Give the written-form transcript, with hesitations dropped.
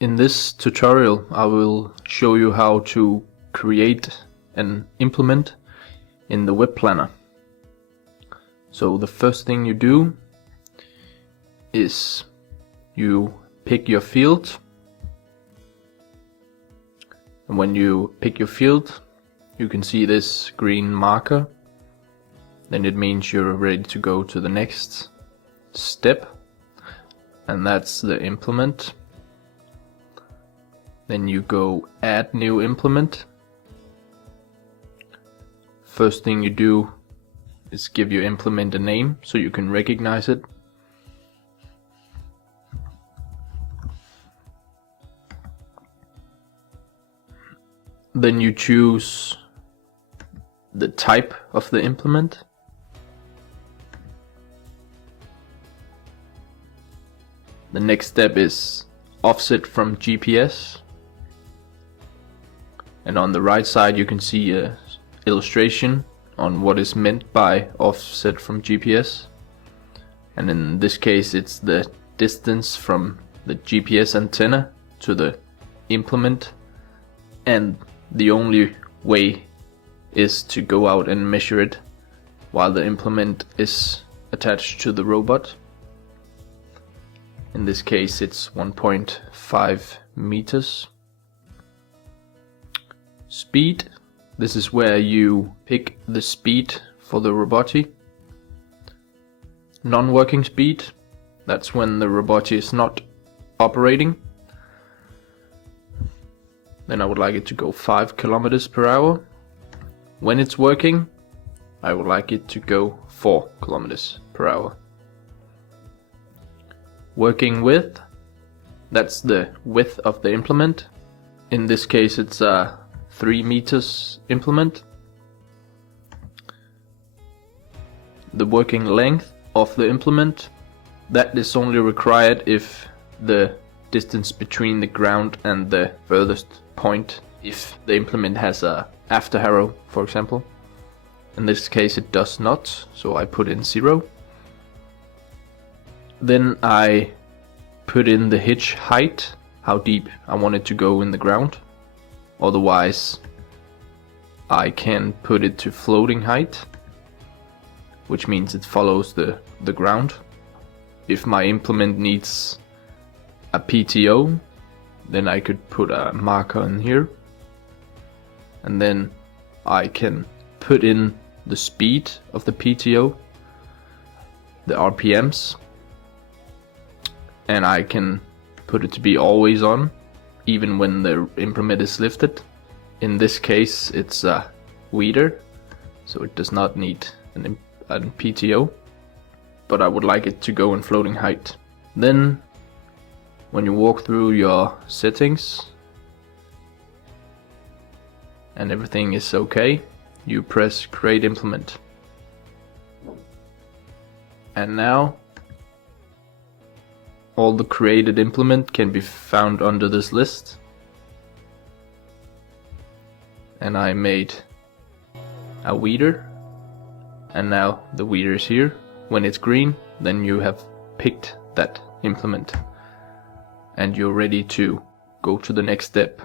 In this tutorial I will show you how to create an implement in the Web Planner. So the first thing you do is you pick your field, and when you pick your field you can see this green marker. Then it means you're ready to go to the next step, and that's the implement. Then you go add new implement. First thing you do is give your implement a name so you can recognize it. Then you choose the type of the implement. The next step is offset from GPS. And on the right side you can see a illustration on what is meant by offset from GPS. And in this case it's the distance from the GPS antenna to the implement, and the only way is to go out and measure it while the implement is attached to the robot. In this case it's 1.5 meters. Speed. This is where you pick the speed for the roboti. Non-working speed. That's when the roboti is not operating. Then I would like it to go 5 kilometers per hour. When it's working, I would like it to go 4 kilometers per hour. Working width. That's the width of the implement. In this case it's a 3 meters implement. The working length of the implement, that is only required if the distance between the ground and the furthest point, if the implement has a after harrow, for example. In this case it does not, so I put in 0. Then I put in the hitch height, how deep I want it to go in the ground. Otherwise I can put it to floating height, which means it follows the ground. If my implement needs a PTO, then I could put a marker in here, and then I can put in the speed of the PTO, the RPMs, and I can put it to be always on, even when the implement is lifted. In this case it's a weeder, so it does not need a PTO, but I would like it to go in floating height. Then when you walk through your settings and everything is okay, you press create implement. And now all the created implement can be found under this list. And I made a weeder, and now the weeder is here. When it's green, then you have picked that implement and you're ready to go to the next step.